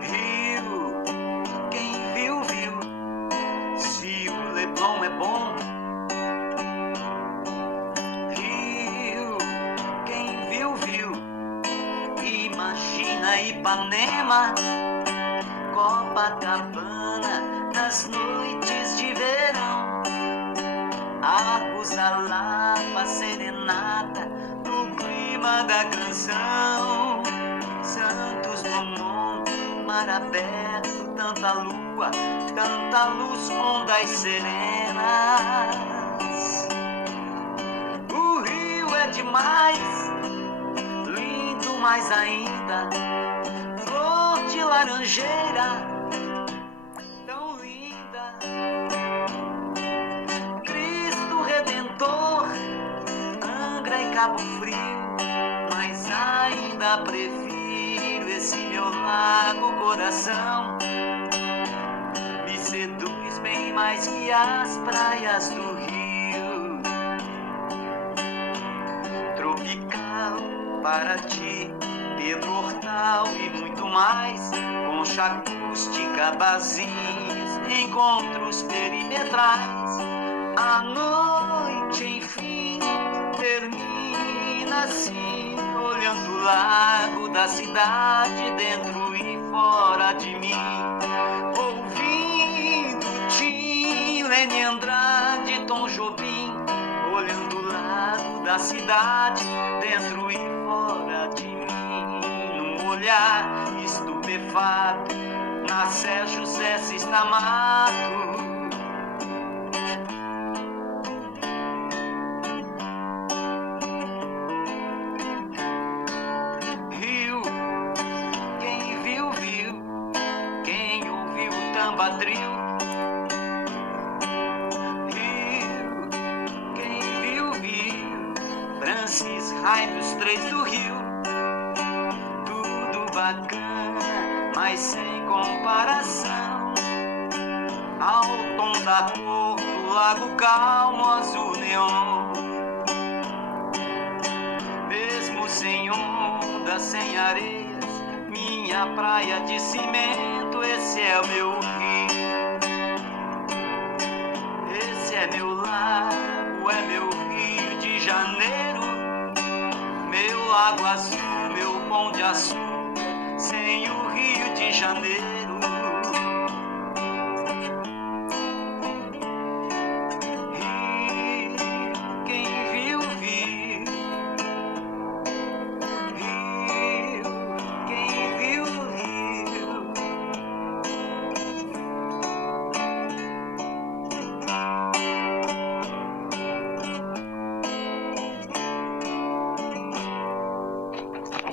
Rio, quem viu, viu. Se o Leblon é bom. Rio, quem viu, viu. Imagina Ipanema, Copacabana, nas noites de verão. Arcos da Lapa, serenata, no clima da canção. Santos Dumont, mar aberto, tanta lua, tanta luz, ondas serenas. O Rio é demais, lindo mais ainda, flor de laranjeira, tão linda. Cristo Redentor, Angra e Cabo Frio, mas ainda prefiro esse meu lago coração. Me seduz bem mais que as praias do Rio. Tropical, Paraty, Pedro Hortal e muito mais. Concha acústica, barzinhos, encontros perimetrais. A noite, enfim, termina assim, olhando o lago da cidade, dentro e fora de mim. Ouvindo Tim, Lene Andrade, Tom Jobim, olhando o lago da cidade, dentro e fora de mim. Num olhar estupefato, nasce José Sistamato. Tambadril. Rio, quem viu, viu. Francis Raime, os três do Rio. Tudo bacana, mas sem comparação ao tom da cor do lago calmo, azul neon. Mesmo sem onda, sem areias, minha praia de cimento, esse é o meu rio. Esse é meu lago, é meu Rio de Janeiro. Meu lago azul, meu pão de açúcar, sem o Rio de Janeiro.